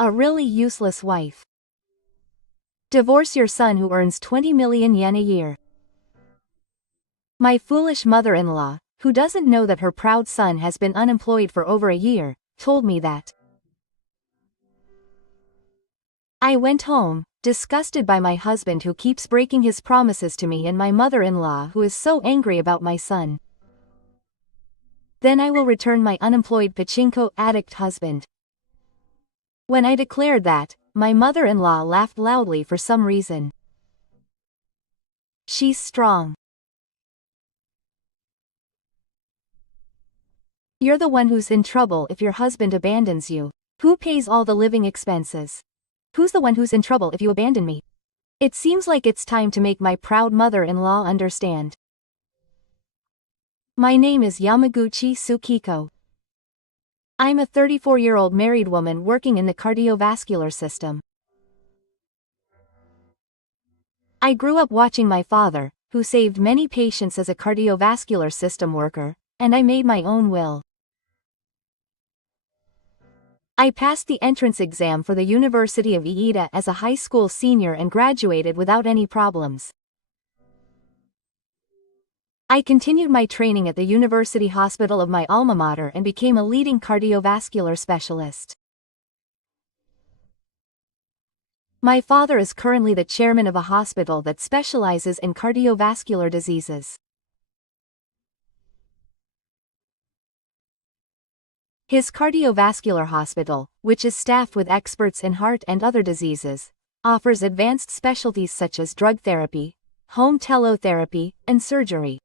A really useless wife. Divorce your son who earns 20 million yen a year. My foolish mother-in-law, who doesn't know that her proud son has been unemployed for over a year, told me that. I went home, disgusted by my husband who keeps breaking his promises to me and my mother-in-law who is so angry about my son. Then I will return my unemployed pachinko addict husband. When I declared that, my mother-in-law laughed loudly for some reason. She's strong. You're the one who's in trouble if your husband abandons you. Who pays all the living expenses? Who's the one who's in trouble if you abandon me? It seems like it's time to make my proud mother-in-law understand. My name is Yamaguchi Tsukiko. I'm a 34-year-old married woman working in the cardiovascular system. I grew up watching my father, who saved many patients as a cardiovascular system worker, and I made my own will. I passed the entrance exam for the University of Iida as a high school senior and graduated without any problems. I continued my training at the University Hospital of my alma mater and became a leading cardiovascular specialist. My father is currently the chairman of a hospital that specializes in cardiovascular diseases. His cardiovascular hospital, which is staffed with experts in heart and other diseases, offers advanced specialties such as drug therapy, home teletherapy, and surgery.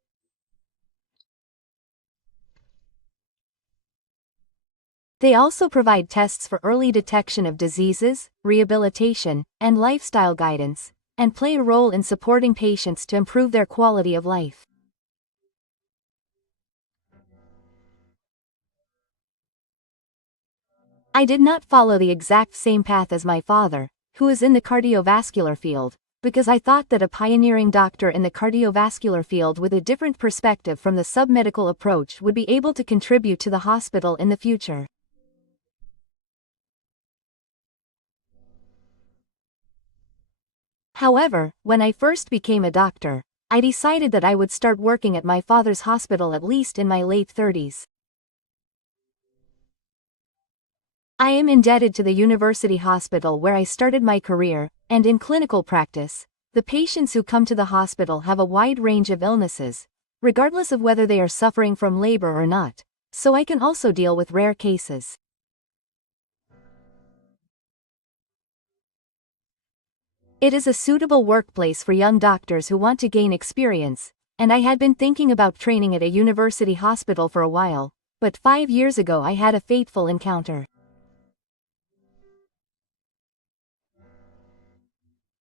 They also provide tests for early detection of diseases, rehabilitation, and lifestyle guidance, and play a role in supporting patients to improve their quality of life. I did not follow the exact same path as my father, who is in the cardiovascular field, because I thought that a pioneering doctor in the cardiovascular field with a different perspective from the submedical approach would be able to contribute to the hospital in the future. However, when I first became a doctor, I decided that I would start working at my father's hospital at least in my late 30s. I am indebted to the university hospital where I started my career, and in clinical practice, the patients who come to the hospital have a wide range of illnesses, regardless of whether they are suffering from labor or not, so I can also deal with rare cases. It is a suitable workplace for young doctors who want to gain experience, and I had been thinking about training at a university hospital for a while, but 5 years ago I had a fateful encounter.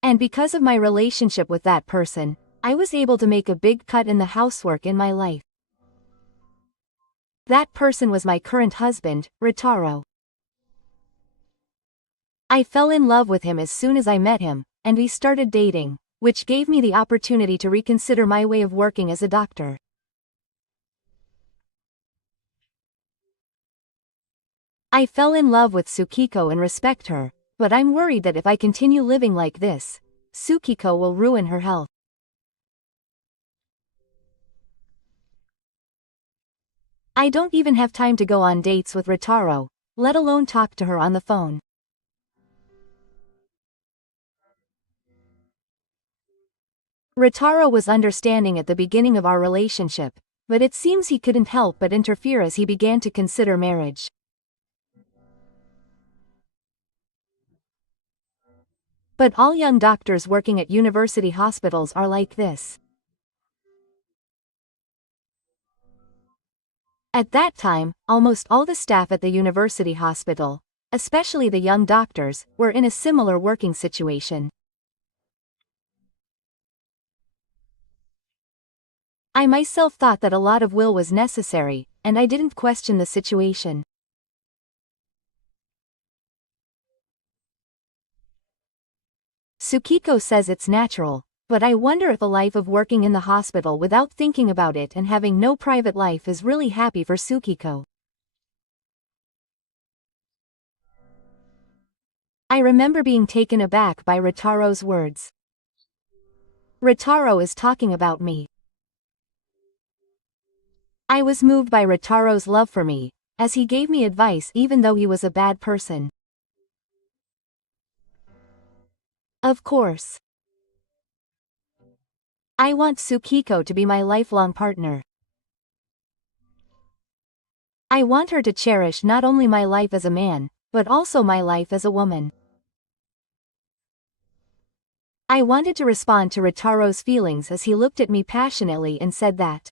And because of my relationship with that person, I was able to make a big cut in the housework in my life. That person was my current husband, Ritaro. I fell in love with him as soon as I met him, and we started dating, which gave me the opportunity to reconsider my way of working as a doctor. I fell in love with Tsukiko and respect her, but I'm worried that if I continue living like this, Tsukiko will ruin her health. I don't even have time to go on dates with Ritaro, let alone talk to her on the phone. Ritaro was understanding at the beginning of our relationship, but it seems he couldn't help but interfere as he began to consider marriage. But all young doctors working at university hospitals are like this. At that time, almost all the staff at the university hospital, especially the young doctors, were in a similar working situation. I myself thought that a lot of will was necessary, and I didn't question the situation. Tsukiko says it's natural, but I wonder if a life of working in the hospital without thinking about it and having no private life is really happy for Tsukiko. I remember being taken aback by Ritaro's words. Ritaro is talking about me. I was moved by Ritaro's love for me, as he gave me advice even though he was a bad person. Of course. I want Tsukiko to be my lifelong partner. I want her to cherish not only my life as a man, but also my life as a woman. I wanted to respond to Ritaro's feelings as he looked at me passionately and said that.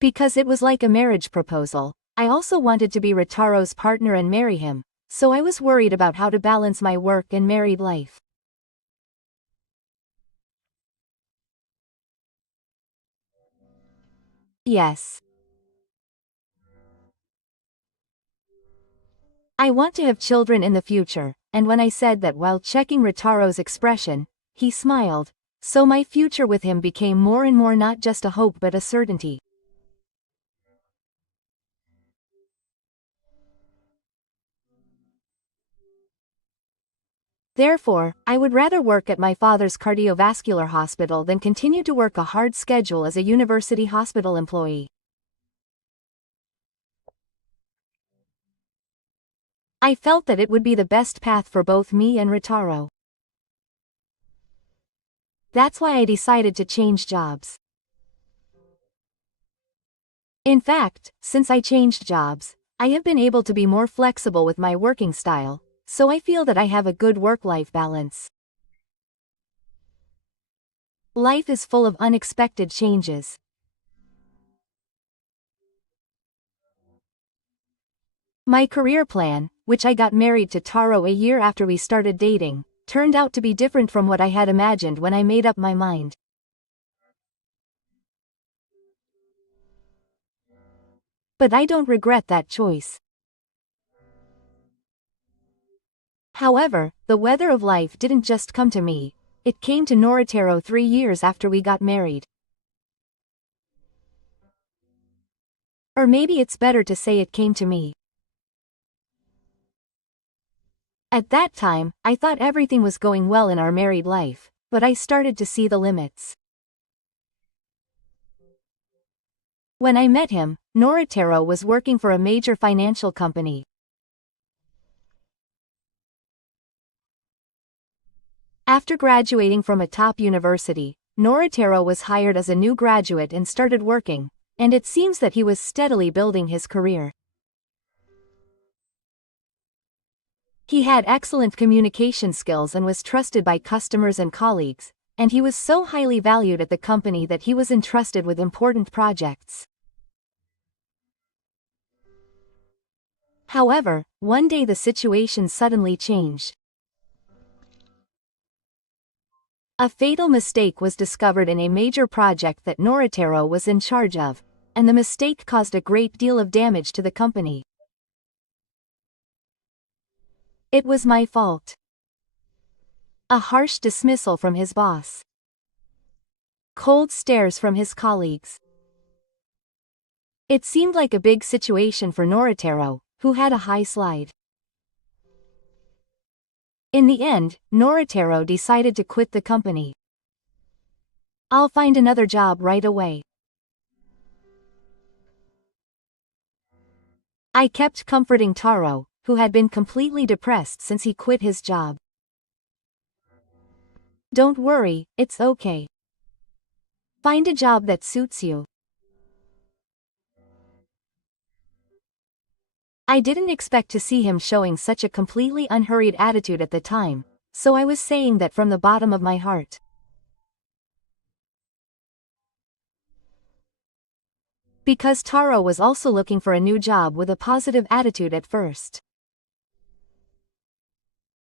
Because it was like a marriage proposal, I also wanted to be Ritaro's partner and marry him, so I was worried about how to balance my work and married life. Yes. I want to have children in the future, and when I said that while checking Ritaro's expression, he smiled, so my future with him became more and more not just a hope but a certainty. Therefore, I would rather work at my father's cardiovascular hospital than continue to work a hard schedule as a university hospital employee. I felt that it would be the best path for both me and Ritaro. That's why I decided to change jobs. In fact, since I changed jobs, I have been able to be more flexible with my working style, so I feel that I have a good work-life balance. Life is full of unexpected changes. My career plan, which I got married to Taro a year after we started dating, turned out to be different from what I had imagined when I made up my mind. But I don't regret that choice. However, the weather of life didn't just come to me, it came to Noritaro 3 years after we got married. Or maybe it's better to say it came to me. At that time, I thought everything was going well in our married life, but I started to see the limits. When I met him, Noritaro was working for a major financial company. After graduating from a top university, Noritaro was hired as a new graduate and started working, and it seems that he was steadily building his career. He had excellent communication skills and was trusted by customers and colleagues, and he was so highly valued at the company that he was entrusted with important projects. However, one day the situation suddenly changed. A fatal mistake was discovered in a major project that Noritaro was in charge of, and the mistake caused a great deal of damage to the company. It was my fault. A harsh dismissal from his boss. Cold stares from his colleagues. It seemed like a big situation for Noritaro, who had a high slide. In the end, Noritaro decided to quit the company. I'll find another job right away. I kept comforting Taro, who had been completely depressed since he quit his job. Don't worry, it's okay. Find a job that suits you. I didn't expect to see him showing such a completely unhurried attitude at the time, so I was saying that from the bottom of my heart. Because Taro was also looking for a new job with a positive attitude at first.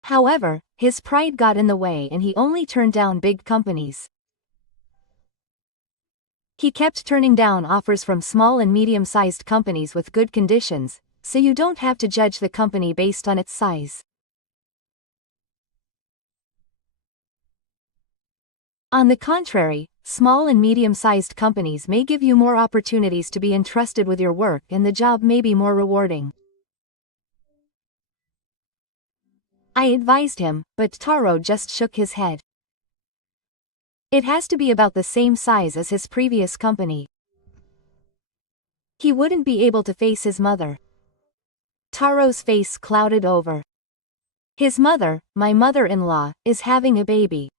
However, his pride got in the way and he only turned down big companies. He kept turning down offers from small and medium-sized companies with good conditions, so you don't have to judge the company based on its size. On the contrary, Small and medium-sized companies may give you more opportunities to be entrusted with your work and the job may be more rewarding. I advised him, but Taro just shook his head. It has to be about the same size as his previous company. He wouldn't be able to face his mother. Taro's face clouded over. His mother, my mother-in-law, is having a baby.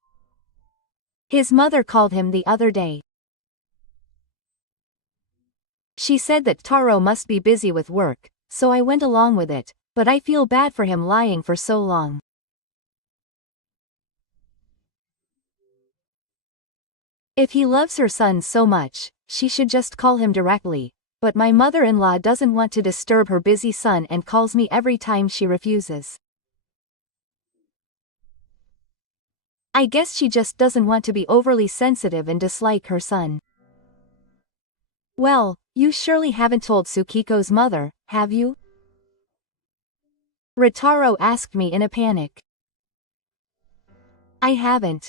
His mother called him the other day. She said that Taro must be busy with work, so I went along with it, but I feel bad for him lying for so long. If he loves her son so much, she should just call him directly, but my mother-in-law doesn't want to disturb her busy son and calls me every time she refuses. I guess she just doesn't want to be overly sensitive and dislike her son. Well, you surely haven't told Tsukiko's mother, have you? Ritaro asked me in a panic. I haven't.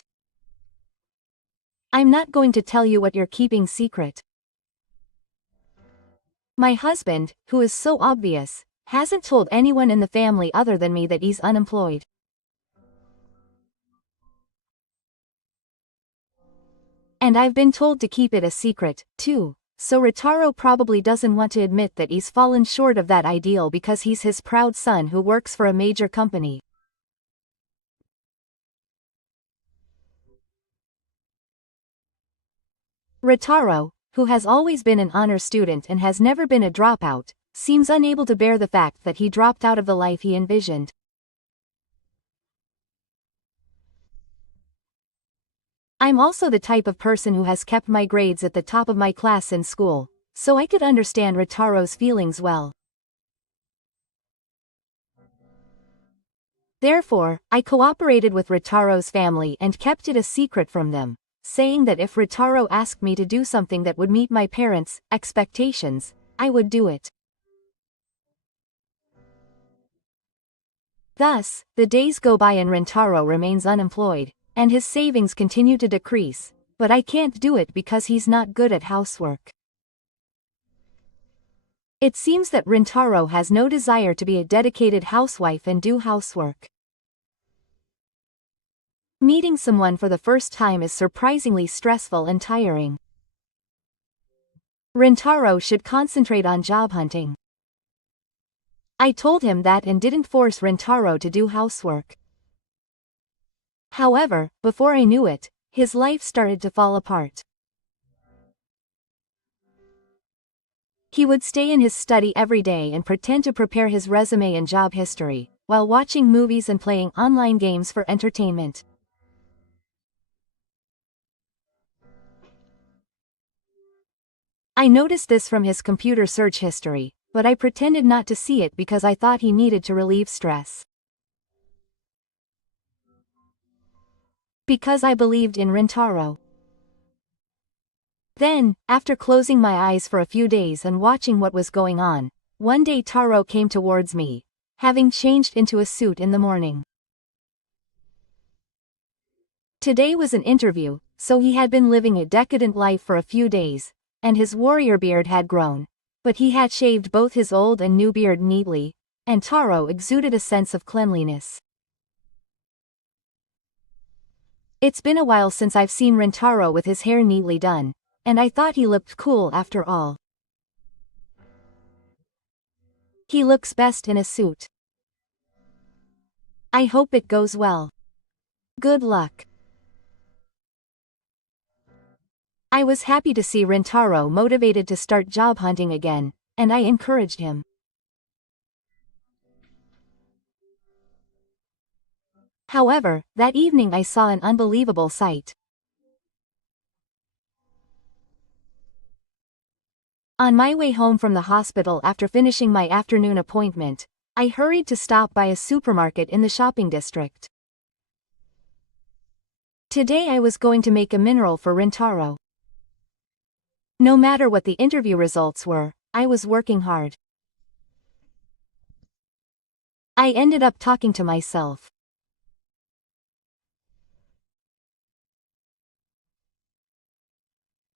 I'm not going to tell you what you're keeping secret. My husband, who is so obvious, hasn't told anyone in the family other than me that he's unemployed. And I've been told to keep it a secret, too, so Ritaro probably doesn't want to admit that he's fallen short of that ideal because he's his proud son who works for a major company. Ritaro, who has always been an honor student and has never been a dropout, seems unable to bear the fact that he dropped out of the life he envisioned. I'm also the type of person who has kept my grades at the top of my class in school, so I could understand Ritaro's feelings well. Therefore, I cooperated with Ritaro's family and kept it a secret from them, saying that if Ritaro asked me to do something that would meet my parents' expectations, I would do it. Thus, the days go by and Rintaro remains unemployed, and his savings continue to decrease, but I can't do it because he's not good at housework. It seems that Rintaro has no desire to be a dedicated housewife and do housework. Meeting someone for the first time is surprisingly stressful and tiring. Rintaro should concentrate on job hunting. I told him that and didn't force Rintaro to do housework. However, before I knew it, his life started to fall apart. He would stay in his study every day and pretend to prepare his resume and job history, while watching movies and playing online games for entertainment. I noticed this from his computer search history, but I pretended not to see it because I thought he needed to relieve stress. Because I believed in Rintaro. Then, after closing my eyes for a few days and watching what was going on, one day Taro came towards me, having changed into a suit in the morning. Today was an interview, so he had been living a decadent life for a few days, and his warrior beard had grown, but he had shaved both his old and new beard neatly, and Taro exuded a sense of cleanliness. It's been a while since I've seen Rintaro with his hair neatly done, and I thought he looked cool after all. He looks best in a suit. I hope it goes well. Good luck. I was happy to see Rintaro motivated to start job hunting again, and I encouraged him. However, that evening I saw an unbelievable sight. On my way home from the hospital after finishing my afternoon appointment, I hurried to stop by a supermarket in the shopping district. Today I was going to make a mineral for Rintaro. No matter what the interview results were, I was working hard. I ended up talking to myself.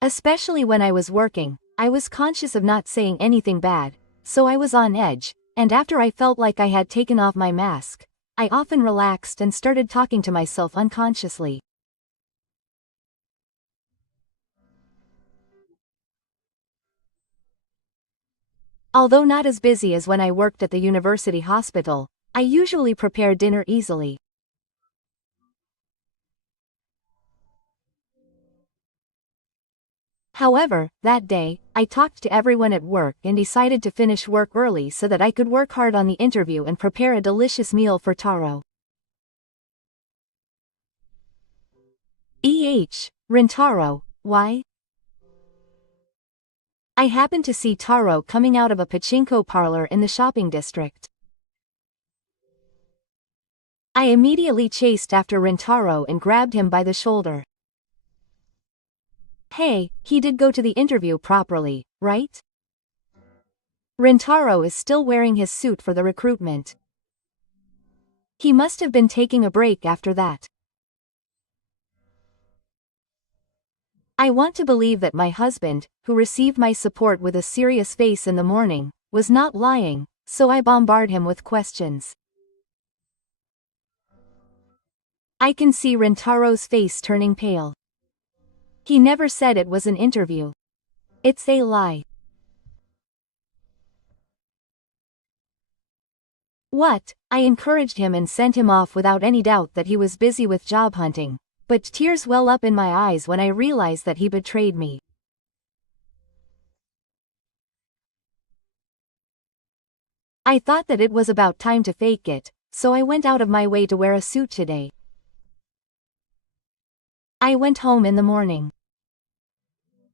Especially when I was working, I was conscious of not saying anything bad, so I was on edge, and after I felt like I had taken off my mask, I often relaxed and started talking to myself unconsciously. Although not as busy as when I worked at the university hospital, I usually prepare dinner easily. However, that day, I talked to everyone at work and decided to finish work early so that I could work hard on the interview and prepare a delicious meal for Taro. Rintaro, why? I happened to see Taro coming out of a pachinko parlor in the shopping district. I immediately chased after Rintaro and grabbed him by the shoulder. Hey, he did go to the interview properly, right? Rintaro is still wearing his suit for the recruitment. He must have been taking a break after that. I want to believe that my husband, who received my support with a serious face in the morning, was not lying, so I bombard him with questions. I can see Rintaro's face turning pale. He never said it was an interview. It's a lie. What? I encouraged him and sent him off without any doubt that he was busy with job hunting, but tears well up in my eyes when I realized that he betrayed me. I thought that it was about time to fake it, so I went out of my way to wear a suit today. I went home in the morning.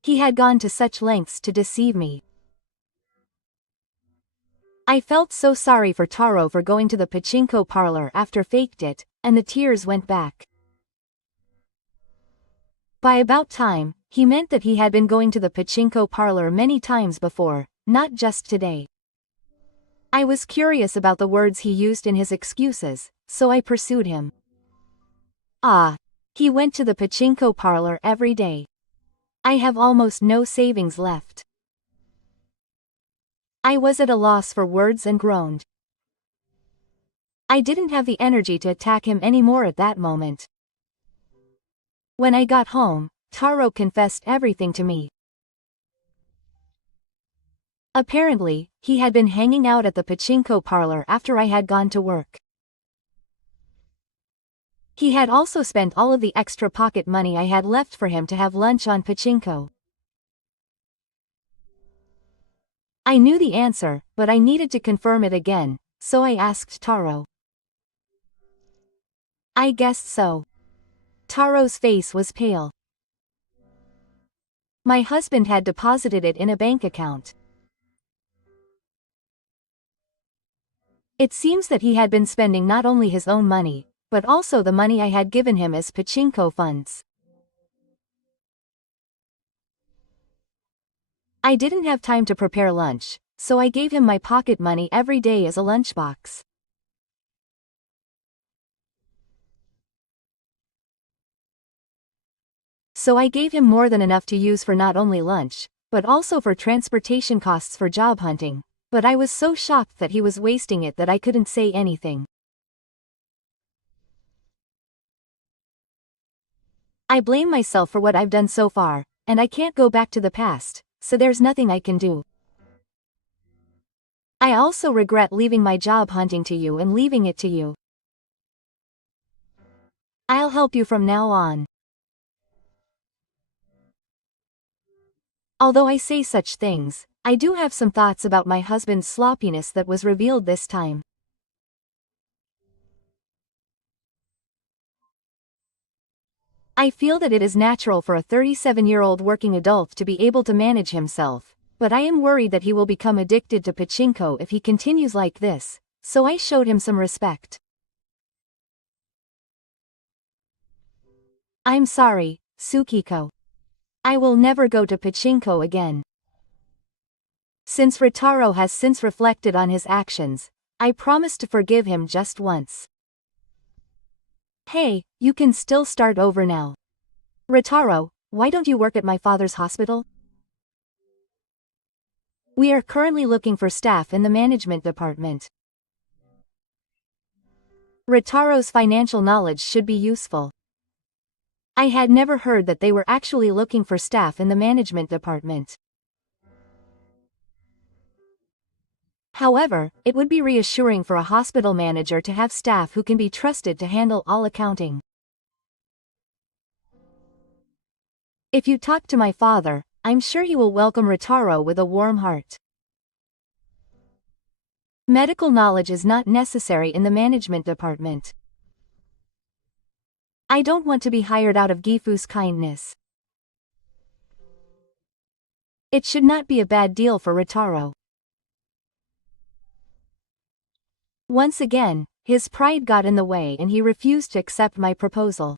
He had gone to such lengths to deceive me. I felt so sorry for Taro for going to the pachinko parlor after faked it, and the tears went back. By about time, he meant that he had been going to the pachinko parlor many times before, not just today. I was curious about the words he used in his excuses, so I pursued him. Ah. He went to the pachinko parlor every day. I have almost no savings left. I was at a loss for words and groaned. I didn't have the energy to attack him anymore at that moment. When I got home, Taro confessed everything to me. Apparently, he had been hanging out at the pachinko parlor after I had gone to work. He had also spent all of the extra pocket money I had left for him to have lunch on pachinko. I knew the answer, but I needed to confirm it again, so I asked Taro. I guessed so. Taro's face was pale. My husband had deposited it in a bank account. It seems that he had been spending not only his own money, but also the money I had given him as pachinko funds. I didn't have time to prepare lunch, so I gave him my pocket money every day as a lunchbox. So I gave him more than enough to use for not only lunch, but also for transportation costs for job hunting, but I was so shocked that he was wasting it that I couldn't say anything. I blame myself for what I've done so far, and I can't go back to the past, so there's nothing I can do. I also regret leaving my job hunting to you and leaving it to you. I'll help you from now on. Although I say such things, I do have some thoughts about my husband's sloppiness that was revealed this time. I feel that it is natural for a 37-year-old working adult to be able to manage himself, but I am worried that he will become addicted to pachinko if he continues like this, so I showed him some respect. I'm sorry, Tsukiko. I will never go to pachinko again. Since Ritaro has since reflected on his actions, I promise to forgive him just once. Hey, you can still start over now. Ritaro, why don't you work at my father's hospital? We are currently looking for staff in the management department. Ritaro's financial knowledge should be useful. I had never heard that they were actually looking for staff in the management department. However, it would be reassuring for a hospital manager to have staff who can be trusted to handle all accounting. If you talk to my father, I'm sure he will welcome Ritaro with a warm heart. Medical knowledge is not necessary in the management department. I don't want to be hired out of Gifu's kindness. It should not be a bad deal for Ritaro. Once again, his pride got in the way and he refused to accept my proposal.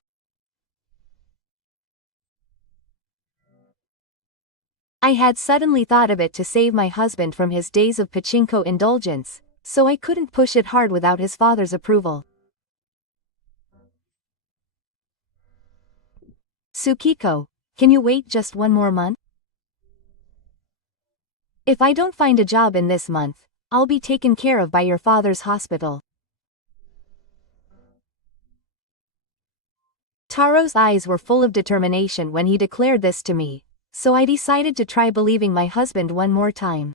I had suddenly thought of it to save my husband from his days of pachinko indulgence, so I couldn't push it hard without his father's approval. Tsukiko, can you wait just one more month? If I don't find a job in this month, I'll be taken care of by your father's hospital. Taro's eyes were full of determination when he declared this to me, so I decided to try believing my husband one more time.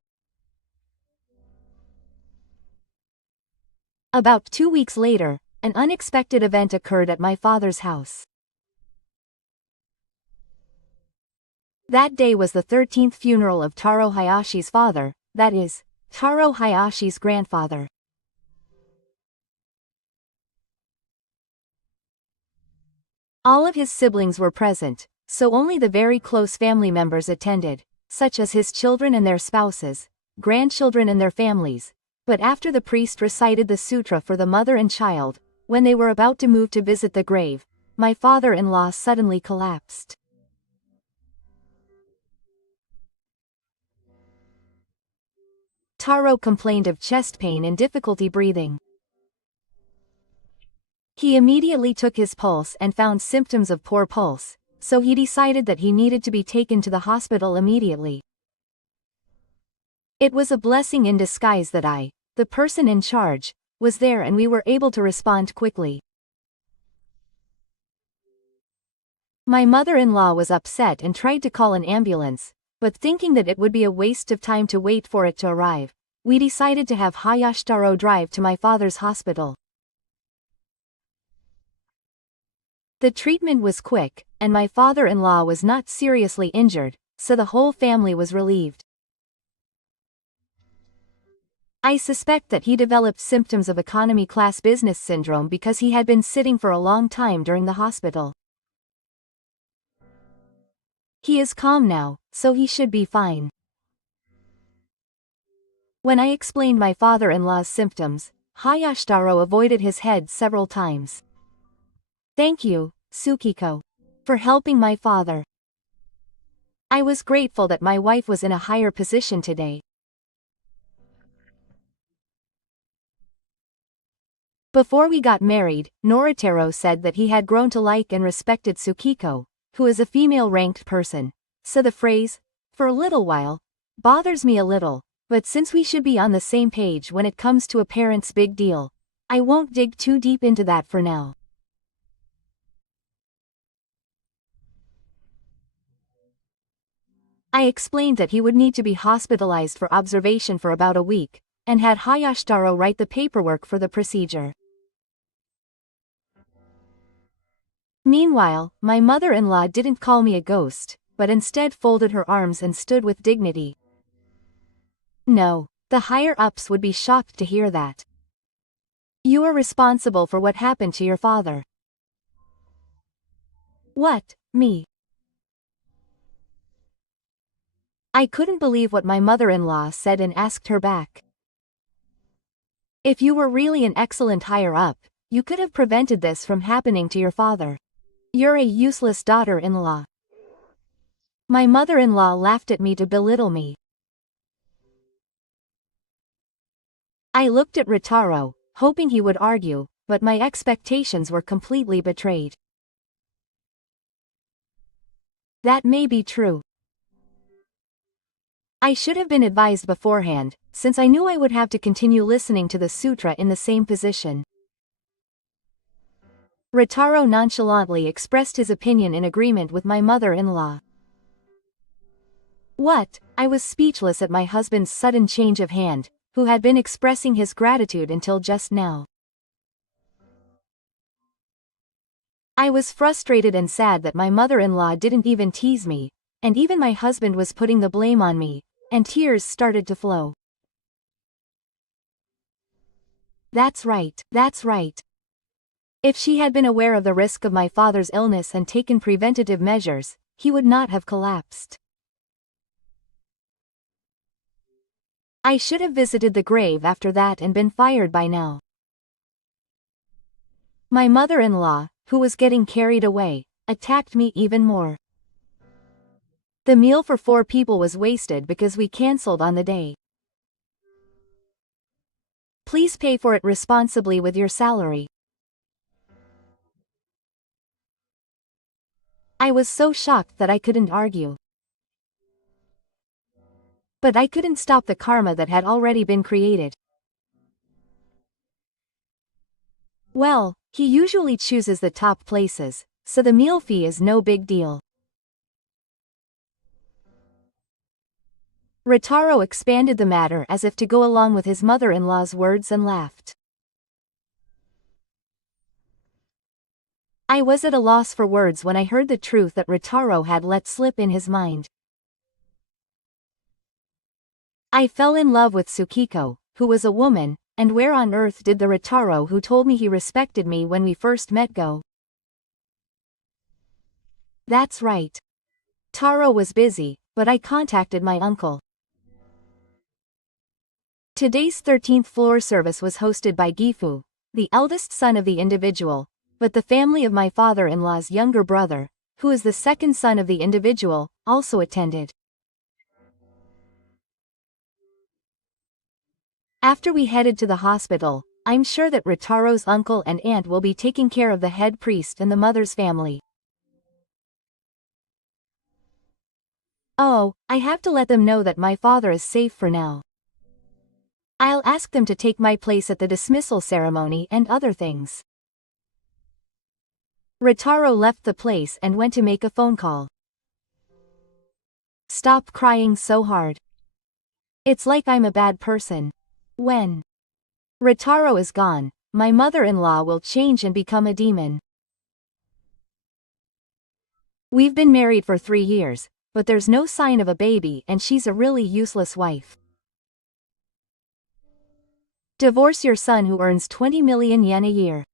About 2 weeks later, an unexpected event occurred at my father's house. That day was the 13th funeral of Taro Hayashi's father, that is, Taro Hayashi's grandfather. All of his siblings were present, so only the very close family members attended, such as his children and their spouses, grandchildren and their families. But after the priest recited the sutra for the mother and child, when they were about to move to visit the grave, my father-in-law suddenly collapsed. Taro complained of chest pain and difficulty breathing. He immediately took his pulse and found symptoms of poor pulse, so he decided that he needed to be taken to the hospital immediately. It was a blessing in disguise that I, the person in charge, was there and we were able to respond quickly. My mother-in-law was upset and tried to call an ambulance, but thinking that it would be a waste of time to wait for it to arrive, we decided to have Hayashitaro drive to my father's hospital. The treatment was quick, and my father-in-law was not seriously injured, so the whole family was relieved. I suspect that he developed symptoms of economy class business syndrome because he had been sitting for a long time during the hospital. He is calm now, so he should be fine. When I explained my father-in-law's symptoms, Hayashitaro avoided his head several times. Thank you, Tsukiko, for helping my father. I was grateful that my wife was in a higher position today. Before we got married, Noritaro said that he had grown to like and respected Tsukiko, who is a female-ranked person, so the phrase, for a little while, bothers me a little, but since we should be on the same page when it comes to a parent's big deal, I won't dig too deep into that for now. I explained that he would need to be hospitalized for observation for about a week, and had Hayashitaro write the paperwork for the procedure. Meanwhile, my mother-in-law didn't call me a ghost, but instead folded her arms and stood with dignity. No, the higher-ups would be shocked to hear that. You are responsible for what happened to your father. What, me? I couldn't believe what my mother-in-law said and asked her back. If you were really an excellent higher-up, you could have prevented this from happening to your father. You're a useless daughter-in-law. My mother-in-law laughed at me to belittle me. I looked at Ritaro, hoping he would argue, but my expectations were completely betrayed. That may be true. I should have been advised beforehand, since I knew I would have to continue listening to the sutra in the same position. Ritaro nonchalantly expressed his opinion in agreement with my mother-in-law. What? I was speechless at my husband's sudden change of hand, who had been expressing his gratitude until just now. I was frustrated and sad that my mother-in-law didn't even tease me, and even my husband was putting the blame on me, and tears started to flow. That's right, that's right. If she had been aware of the risk of my father's illness and taken preventative measures, he would not have collapsed. I should have visited the grave after that and been fired by now. My mother-in-law, who was getting carried away, attacked me even more. The meal for 4 people was wasted because we cancelled on the day. Please pay for it responsibly with your salary. I was so shocked that I couldn't argue. But I couldn't stop the karma that had already been created. Well, he usually chooses the top places, so the meal fee is no big deal. Ritaro expanded the matter as if to go along with his mother-in-law's words and laughed. I was at a loss for words when I heard the truth that Ritaro had let slip in his mind. I fell in love with Tsukiko, who was a woman, and where on earth did the Ritaro who told me he respected me when we first met go? That's right. Taro was busy, but I contacted my uncle. Today's 13th floor service was hosted by Gifu, the eldest son of the individual, but the family of my father-in-law's younger brother, who is the second son of the individual, also attended. After we headed to the hospital, I'm sure that Ritaro's uncle and aunt will be taking care of the head priest and the mother's family. Oh, I have to let them know that my father is safe for now. I'll ask them to take my place at the dismissal ceremony and other things. Ritaro left the place and went to make a phone call. Stop crying so hard. It's like I'm a bad person. When Ritaro is gone, my mother-in-law will change and become a demon. We've been married for 3 years, but there's no sign of a baby and she's a really useless wife. Divorce your son who earns 20 million yen a year.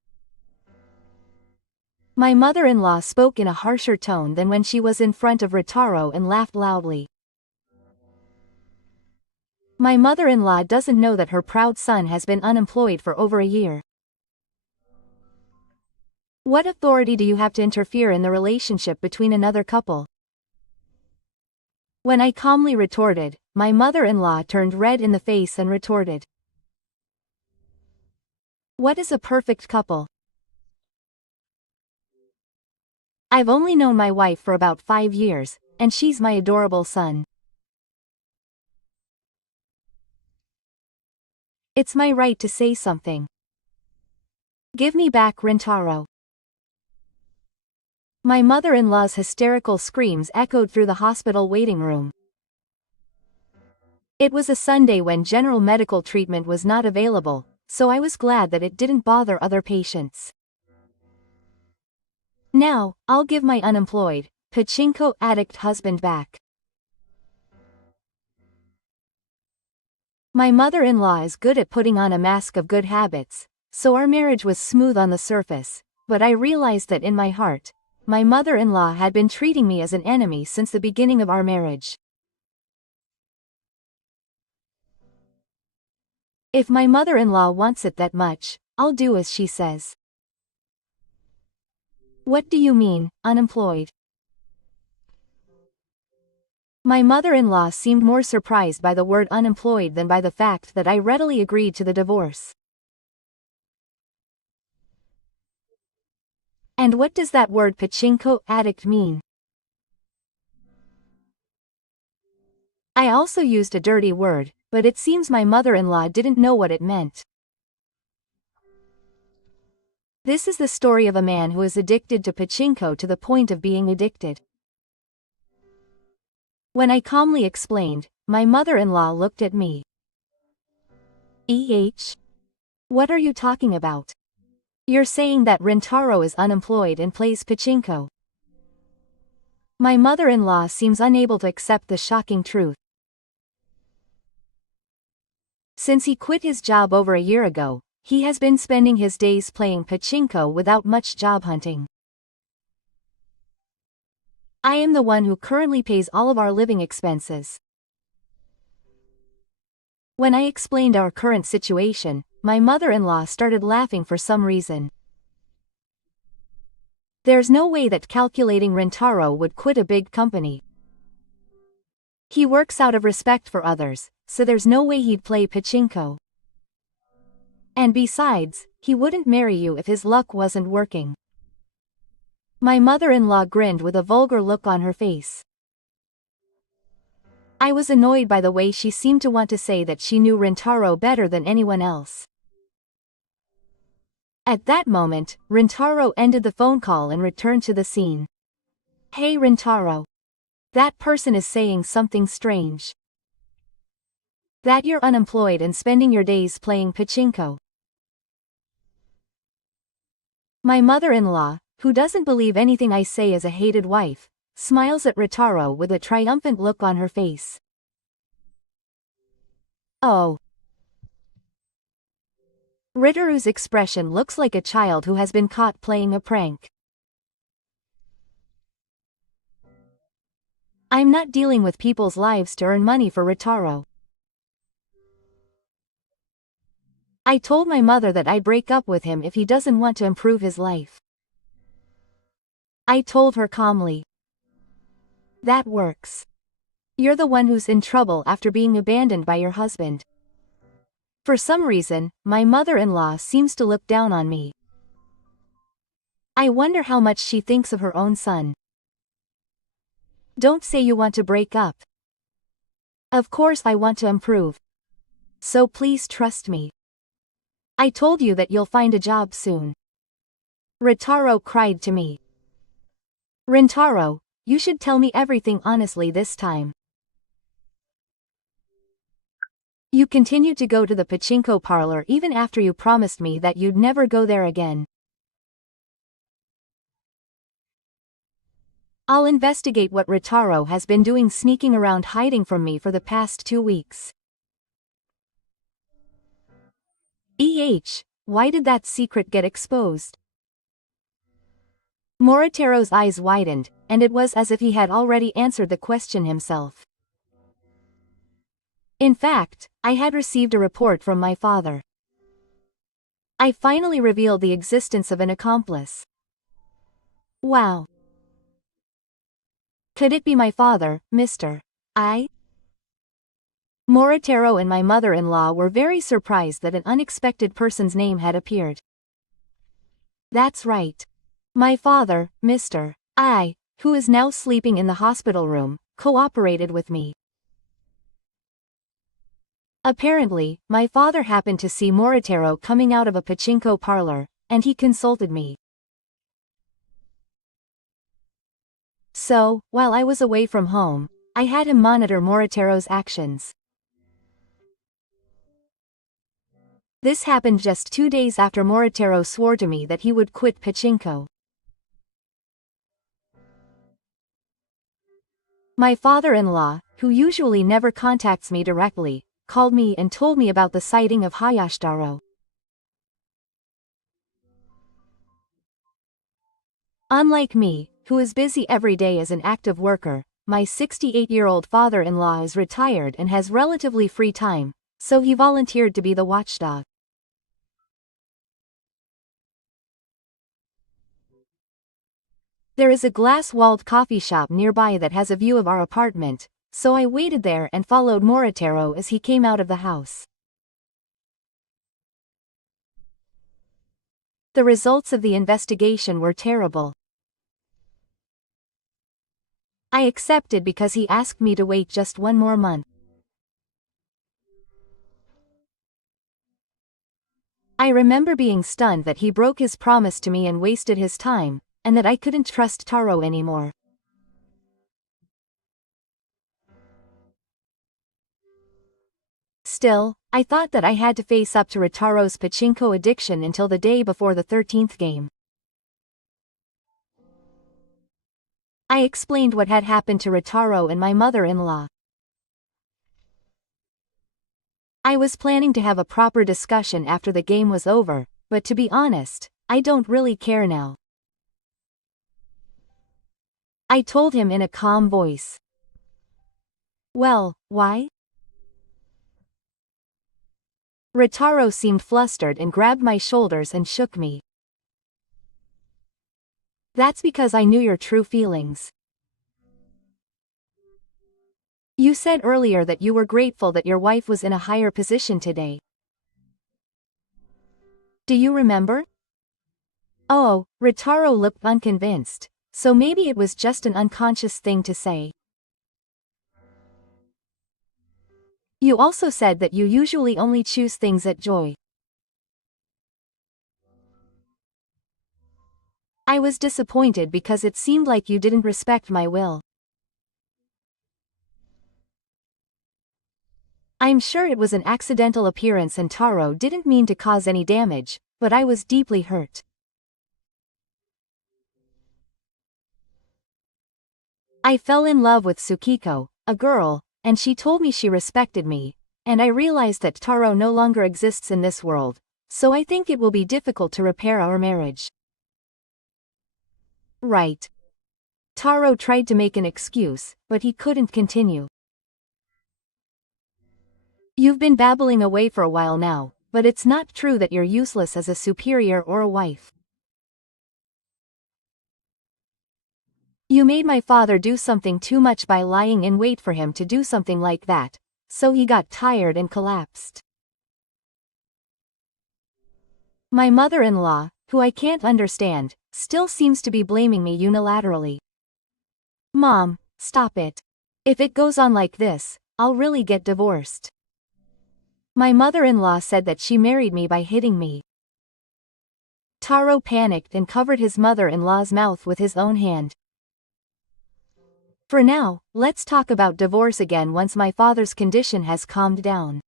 My mother-in-law spoke in a harsher tone than when she was in front of Ritaro and laughed loudly. My mother-in-law doesn't know that her proud son has been unemployed for over a year. What authority do you have to interfere in the relationship between another couple? When I calmly retorted, my mother-in-law turned red in the face and retorted. What is a perfect couple? I've only known my wife for about 5 years, and she's my adorable son. It's my right to say something. Give me back Rintaro. My mother-in-law's hysterical screams echoed through the hospital waiting room. It was a Sunday when general medical treatment was not available, so I was glad that it didn't bother other patients. Now, I'll give my unemployed, pachinko addict husband back. My mother-in-law is good at putting on a mask of good habits, so our marriage was smooth on the surface, but I realized that in my heart, my mother-in-law had been treating me as an enemy since the beginning of our marriage. If my mother-in-law wants it that much, I'll do as she says. What do you mean, unemployed? My mother-in-law seemed more surprised by the word unemployed than by the fact that I readily agreed to the divorce. And what does that word pachinko addict mean? I also used a dirty word, but it seems my mother-in-law didn't know what it meant. This is the story of a man who is addicted to pachinko to the point of being addicted. When I calmly explained, my mother-in-law looked at me. What are you talking about? You're saying that Rintaro is unemployed and plays pachinko. My mother-in-law seems unable to accept the shocking truth. Since he quit his job over a year ago, he has been spending his days playing pachinko without much job hunting. I am the one who currently pays all of our living expenses. When I explained our current situation, my mother-in-law started laughing for some reason. There's no way that calculating Rintaro would quit a big company. He works out of respect for others, so there's no way he'd play pachinko. And besides, he wouldn't marry you if his luck wasn't working. My mother-in-law grinned with a vulgar look on her face. I was annoyed by the way she seemed to want to say that she knew Rintaro better than anyone else. At that moment, Rintaro ended the phone call and returned to the scene. Hey Rintaro. That person is saying something strange. That you're unemployed and spending your days playing pachinko. My mother-in-law, who doesn't believe anything I say as a hated wife, smiles at Rintaro with a triumphant look on her face. Oh. Ritaru's expression looks like a child who has been caught playing a prank. I'm not dealing with people's lives to earn money for Rintaro. I told my mother that I'd break up with him if he doesn't want to improve his life. I told her calmly. That works. You're the one who's in trouble after being abandoned by your husband. For some reason, my mother-in-law seems to look down on me. I wonder how much she thinks of her own son. Don't say you want to break up. Of course I want to improve. So please trust me. I told you that you'll find a job soon. Rintaro cried to me. Rintaro, you should tell me everything honestly this time. You continued to go to the pachinko parlor even after you promised me that you'd never go there again. I'll investigate what Rintaro has been doing sneaking around hiding from me for the past 2 weeks. Why did that secret get exposed? Moritaro's eyes widened, and it was as if he had already answered the question himself. In fact, I had received a report from my father. I finally revealed the existence of an accomplice. Wow. Could it be my father, Mr. I? Moritaro and my mother-in-law were very surprised that an unexpected person's name had appeared. That's right. My father, Mr. I, who is now sleeping in the hospital room, cooperated with me. Apparently, my father happened to see Moritaro coming out of a pachinko parlor, and he consulted me. So, while I was away from home, I had him monitor Moritaro's actions. This happened just 2 days after Moritaro swore to me that he would quit pachinko. My father-in-law, who usually never contacts me directly, called me and told me about the sighting of Hayashitaro. Unlike me, who is busy every day as an active worker, my 68-year-old father-in-law is retired and has relatively free time, so he volunteered to be the watchdog. There is a glass-walled coffee shop nearby that has a view of our apartment, so I waited there and followed Moritaro as he came out of the house. The results of the investigation were terrible. I accepted because he asked me to wait just one more month. I remember being stunned that he broke his promise to me and wasted his time, and that I couldn't trust Taro anymore. Still, I thought that I had to face up to Ritaro's pachinko addiction until the day before the 13th game. I explained what had happened to Ritaro and my mother-in-law. I was planning to have a proper discussion after the game was over, but to be honest, I don't really care now. I told him in a calm voice. Well, why? Ritaro seemed flustered and grabbed my shoulders and shook me. That's because I knew your true feelings. You said earlier that you were grateful that your wife was in a higher position today. Do you remember? Oh, Ritaro looked unconvinced, so maybe it was just an unconscious thing to say. You also said that you usually only choose things at Joy. I was disappointed because it seemed like you didn't respect my will. I'm sure it was an accidental appearance and Taro didn't mean to cause any damage, but I was deeply hurt. I fell in love with Tsukiko, a girl, and she told me she respected me, and I realized that Taro no longer exists in this world, so I think it will be difficult to repair our marriage. Right. Taro tried to make an excuse, but he couldn't continue. You've been babbling away for a while now, but it's not true that you're useless as a superior or a wife. You made my father do something too much by lying in wait for him to do something like that, so he got tired and collapsed. My mother-in-law, who I can't understand, still seems to be blaming me unilaterally. Mom, stop it. If it goes on like this, I'll really get divorced. My mother-in-law said that she married me by hitting me. Taro panicked and covered his mother-in-law's mouth with his own hand. For now, let's talk about divorce again once my father's condition has calmed down.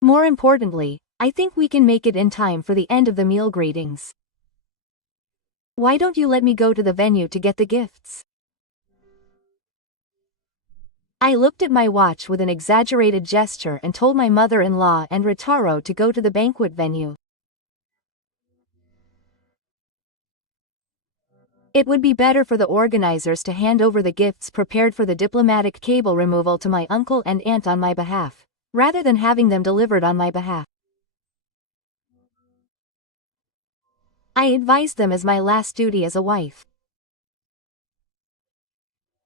More importantly, I think we can make it in time for the end of the meal greetings. Why don't you let me go to the venue to get the gifts? I looked at my watch with an exaggerated gesture and told my mother-in-law and Ritaro to go to the banquet venue. It would be better for the organizers to hand over the gifts prepared for the diplomatic cable removal to my uncle and aunt on my behalf, rather than having them delivered on my behalf. I advised them as my last duty as a wife.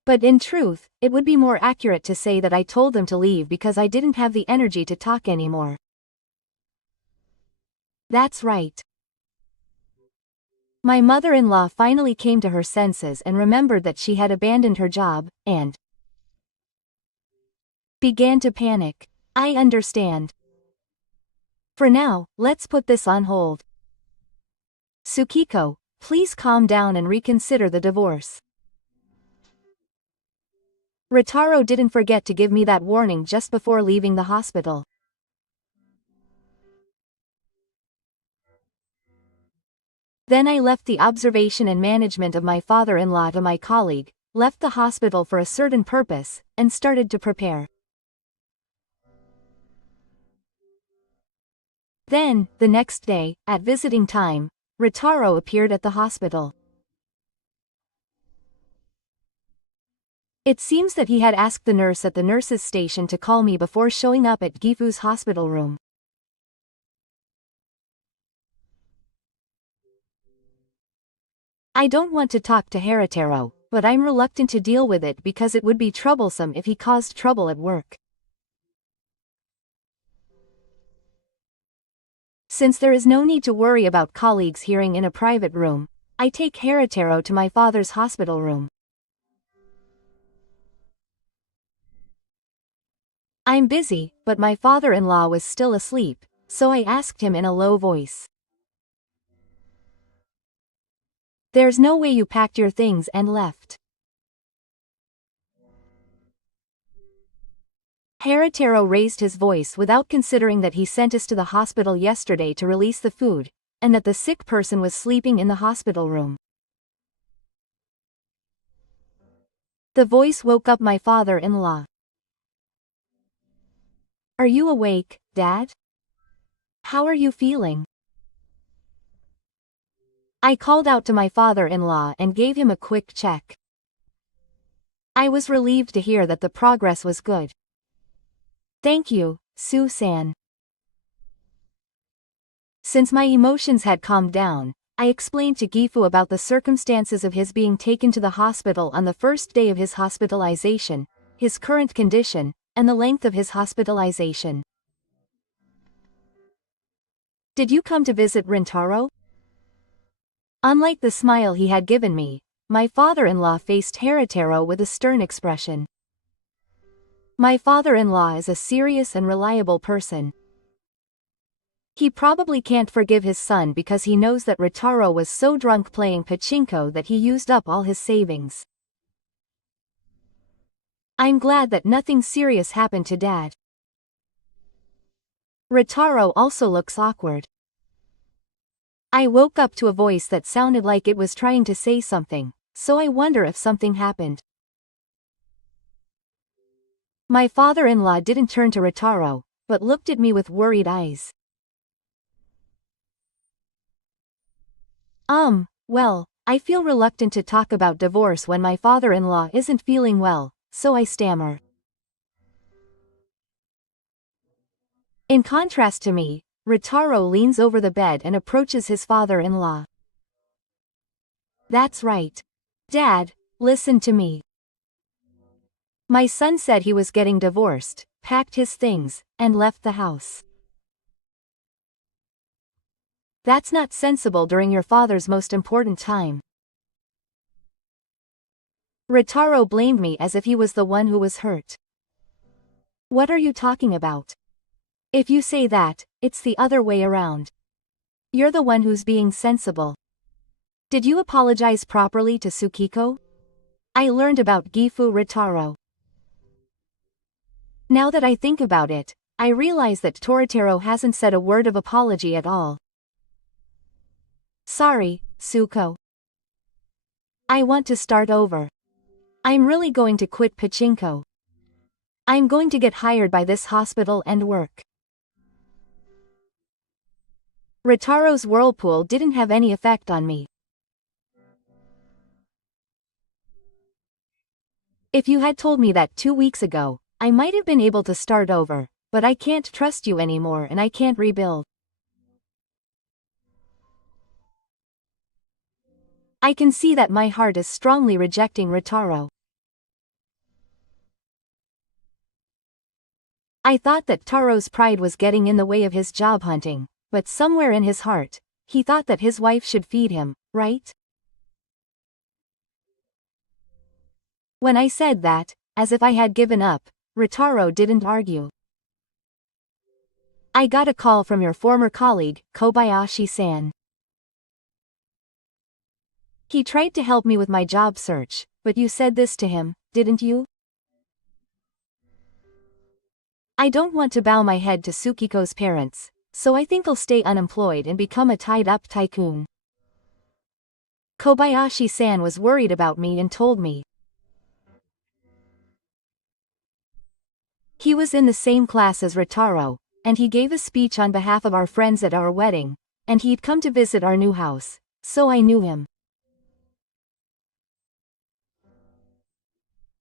But in truth, it would be more accurate to say that I told them to leave because I didn't have the energy to talk anymore. That's right. My mother-in-law finally came to her senses and remembered that she had abandoned her job, and began to panic. I understand. For now, let's put this on hold. Tsukiko, please calm down and reconsider the divorce. Ritaro didn't forget to give me that warning just before leaving the hospital. Then I left the observation and management of my father-in-law to my colleague, left the hospital for a certain purpose, and started to prepare. Then, the next day, at visiting time, Ritaro appeared at the hospital. It seems that he had asked the nurse at the nurse's station to call me before showing up at Gifu's hospital room. I don't want to talk to Haritaro, but I'm reluctant to deal with it because it would be troublesome if he caused trouble at work. Since there is no need to worry about colleagues hearing in a private room, I take Haritaro to my father's hospital room. I'm busy, but my father-in-law was still asleep, so I asked him in a low voice. There's no way you packed your things and left. Harataro raised his voice without considering that he sent us to the hospital yesterday to release the food, and that the sick person was sleeping in the hospital room. The voice woke up my father-in-law. Are you awake, Dad? How are you feeling? I called out to my father-in-law and gave him a quick check. I was relieved to hear that the progress was good. Thank you, Sue-san. Since my emotions had calmed down, I explained to Gifu about the circumstances of his being taken to the hospital on the first day of his hospitalization, his current condition, and the length of his hospitalization. Did you come to visit Rintaro? Unlike the smile he had given me, my father-in-law faced Harataro with a stern expression. My father-in-law is a serious and reliable person. He probably can't forgive his son because he knows that Rintaro was so drunk playing pachinko that he used up all his savings. I'm glad that nothing serious happened to Dad. Rintaro also looks awkward. I woke up to a voice that sounded like it was trying to say something, so I wonder if something happened. My father-in-law didn't turn to Rintaro, but looked at me with worried eyes. Well, I feel reluctant to talk about divorce when my father-in-law isn't feeling well, so I stammer. In contrast to me, Rintaro leans over the bed and approaches his father-in-law. That's right. Dad, listen to me. My son said he was getting divorced, packed his things, and left the house. That's not sensible during your father's most important time. Rintaro blamed me as if he was the one who was hurt. What are you talking about? If you say that, it's the other way around. You're the one who's being sensible. Did you apologize properly to Tsukiko? I learned about Gifu Rintaro. Now that I think about it, I realize that Toritaro hasn't said a word of apology at all. Sorry, Tsuko. I want to start over. I'm really going to quit pachinko. I'm going to get hired by this hospital and work. Ritaro's whirlpool didn't have any effect on me. If you had told me that 2 weeks ago, I might have been able to start over, but I can't trust you anymore and I can't rebuild. I can see that my heart is strongly rejecting Rintaro. I thought that Taro's pride was getting in the way of his job hunting, but somewhere in his heart, he thought that his wife should feed him, right? When I said that, as if I had given up, Rintaro didn't argue. I got a call from your former colleague, Kobayashi-san. He tried to help me with my job search, but you said this to him, didn't you? I don't want to bow my head to Tsukiko's parents, so I think I'll stay unemployed and become a tied-up tycoon. Kobayashi-san was worried about me and told me. He was in the same class as Rintaro, and he gave a speech on behalf of our friends at our wedding, and he'd come to visit our new house, so I knew him.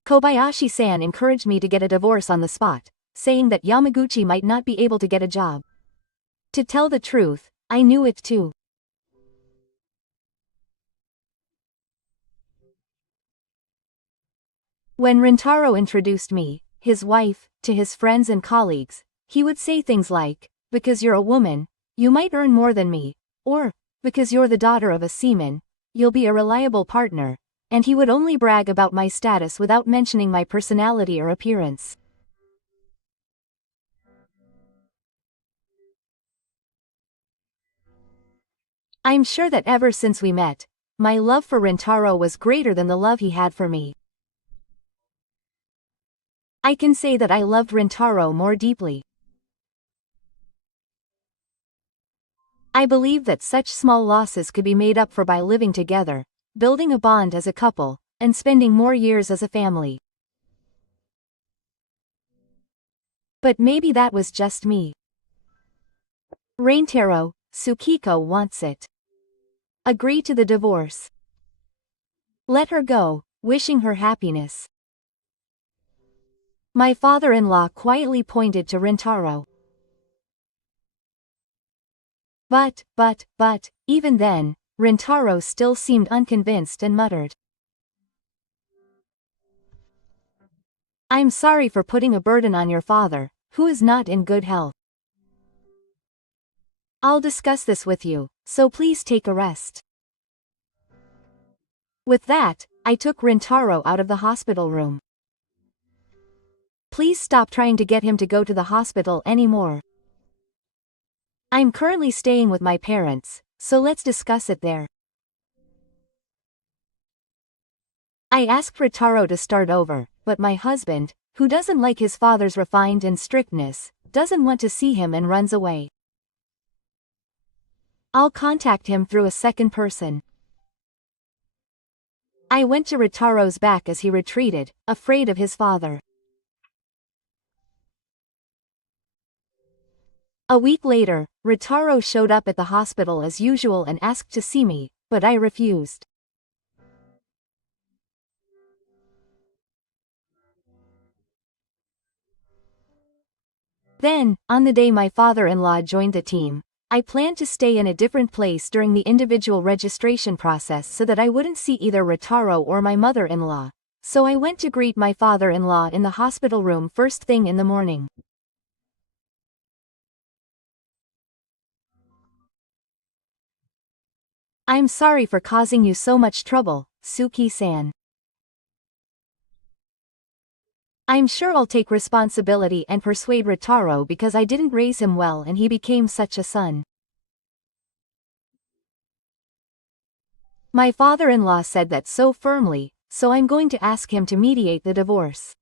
Kobayashi-san encouraged me to get a divorce on the spot, saying that Yamaguchi might not be able to get a job. To tell the truth, I knew it too. When Rintaro introduced me, his wife, to his friends and colleagues, he would say things like, because you're a woman, you might earn more than me, or, because you're the daughter of a seaman, you'll be a reliable partner, and he would only brag about my status without mentioning my personality or appearance. I'm sure that ever since we met, my love for Rintaro was greater than the love he had for me. I can say that I loved Rintaro more deeply. I believe that such small losses could be made up for by living together, building a bond as a couple, and spending more years as a family. But maybe that was just me. Rintaro, Tsukiko wants it. Agree to the divorce. Let her go, wishing her happiness. My father-in-law quietly pointed to Rintaro. But, even then, Rintaro still seemed unconvinced and muttered. I'm sorry for putting a burden on your father, who is not in good health. I'll discuss this with you, so please take a rest. With that, I took Rintaro out of the hospital room. Please stop trying to get him to go to the hospital anymore. I'm currently staying with my parents, so let's discuss it there. I asked Rintaro to start over, but my husband, who doesn't like his father's refined and strictness, doesn't want to see him and runs away. I'll contact him through a second person. I went to Rintaro's back as he retreated, afraid of his father. A week later, Rintaro showed up at the hospital as usual and asked to see me, but I refused. Then, on the day my father-in-law joined the team, I planned to stay in a different place during the individual registration process so that I wouldn't see either Rintaro or my mother-in-law, so I went to greet my father-in-law in the hospital room first thing in the morning. I'm sorry for causing you so much trouble, Suki-san. I'm sure I'll take responsibility and persuade Rintaro because I didn't raise him well and he became such a son. My father-in-law said that so firmly, so I'm going to ask him to mediate the divorce.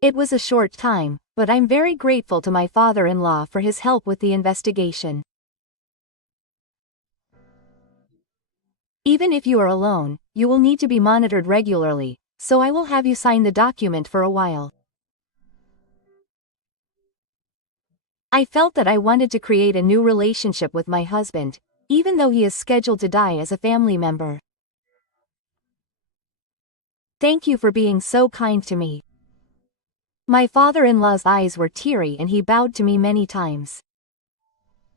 It was a short time, but I'm very grateful to my father-in-law for his help with the investigation. Even if you are alone, you will need to be monitored regularly, so I will have you sign the document for a while. I felt that I wanted to create a new relationship with my husband, even though he is scheduled to die as a family member. Thank you for being so kind to me. My father-in-law's eyes were teary and he bowed to me many times.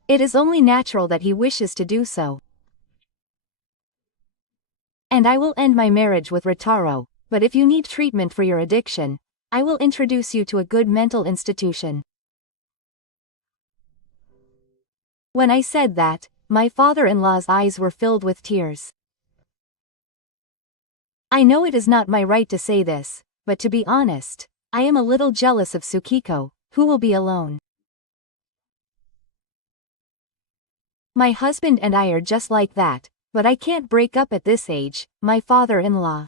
It is only natural that he wishes to do so. And I will end my marriage with Rintaro, but if you need treatment for your addiction, I will introduce you to a good mental institution. When I said that, my father-in-law's eyes were filled with tears. I know it is not my right to say this, but to be honest, I am a little jealous of Tsukiko, who will be alone. My husband and I are just like that, but I can't break up at this age, my father-in-law.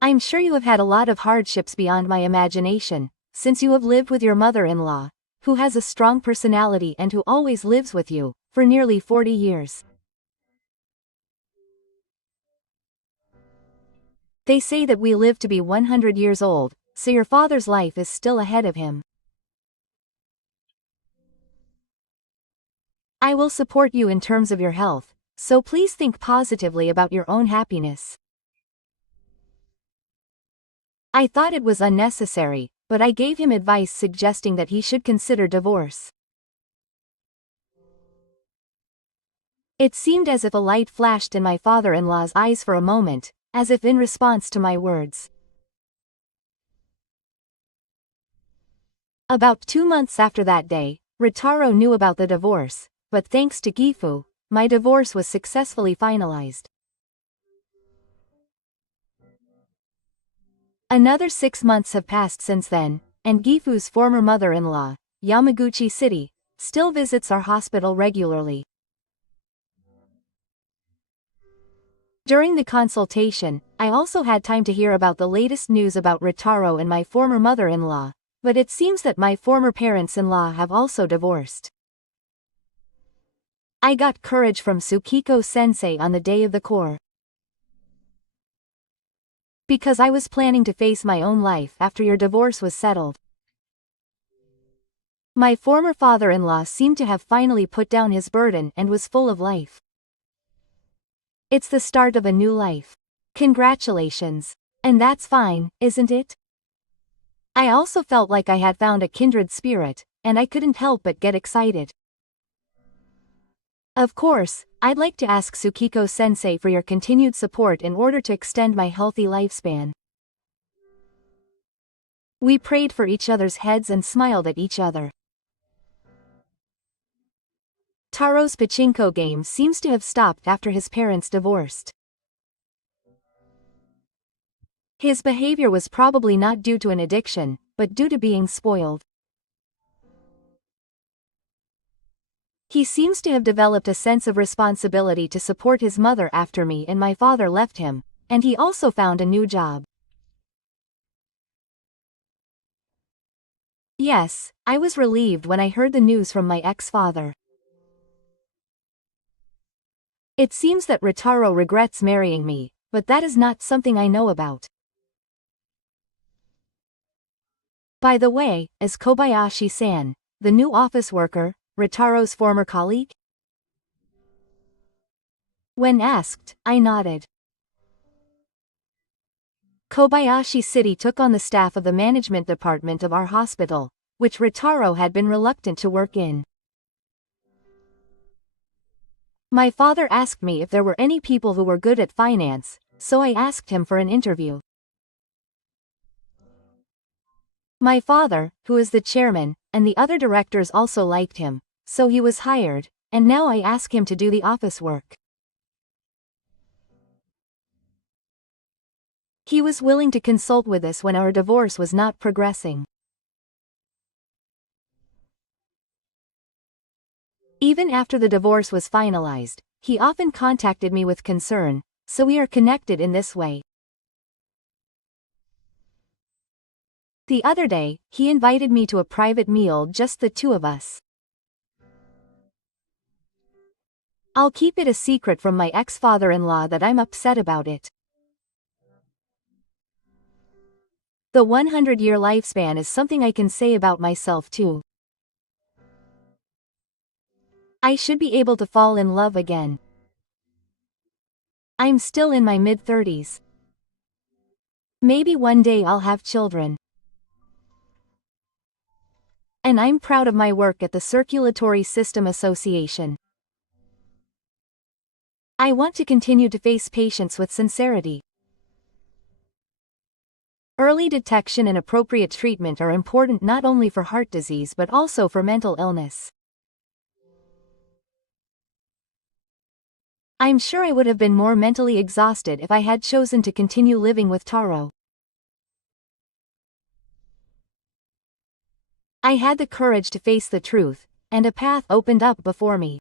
I'm sure you have had a lot of hardships beyond my imagination, since you have lived with your mother-in-law, who has a strong personality and who always lives with you, for nearly 40 years. They say that we live to be 100 years old, so your father's life is still ahead of him. I will support you in terms of your health, so please think positively about your own happiness. I thought it was unnecessary, but I gave him advice suggesting that he should consider divorce. It seemed as if a light flashed in my father-in-law's eyes for a moment, as if in response to my words. About 2 months after that day, Rintaro knew about the divorce, but thanks to Gifu, my divorce was successfully finalized. Another 6 months have passed since then, and Gifu's former mother-in-law, Yamaguchi City, still visits our hospital regularly. During the consultation, I also had time to hear about the latest news about Ritaro and my former mother-in-law, but it seems that my former parents-in-law have also divorced. I got courage from Tsukiko-sensei on the day of the core. Because I was planning to face my own life after your divorce was settled. My former father-in-law seemed to have finally put down his burden and was full of life. It's the start of a new life. Congratulations. And that's fine, isn't it? I also felt like I had found a kindred spirit, and I couldn't help but get excited. Of course, I'd like to ask Tsukiko-sensei for your continued support in order to extend my healthy lifespan. We prayed for each other's heads and smiled at each other. Taro's pachinko game seems to have stopped after his parents divorced. His behavior was probably not due to an addiction, but due to being spoiled. He seems to have developed a sense of responsibility to support his mother after me and my father left him, and he also found a new job. Yes, I was relieved when I heard the news from my ex-father. It seems that Ritaro regrets marrying me, but that is not something I know about. By the way, is Kobayashi-san, the new office worker, Ritaro's former colleague? When asked, I nodded. Kobayashi City took on the staff of the management department of our hospital, which Ritaro had been reluctant to work in. My father asked me if there were any people who were good at finance, so I asked him for an interview. My father, who is the chairman, and the other directors also liked him, so he was hired, and now I ask him to do the office work. He was willing to consult with us when our divorce was not progressing. Even after the divorce was finalized, he often contacted me with concern, so we are connected in this way. The other day, he invited me to a private meal, just the two of us. I'll keep it a secret from my ex-father-in-law that I'm upset about it. The 100-year lifespan is something I can say about myself too. I should be able to fall in love again. I'm still in my mid-30s. Maybe one day I'll have children. And I'm proud of my work at the Circulatory System Association. I want to continue to face patients with sincerity. Early detection and appropriate treatment are important not only for heart disease but also for mental illness. I'm sure I would have been more mentally exhausted if I had chosen to continue living with Taro. I had the courage to face the truth, and a path opened up before me.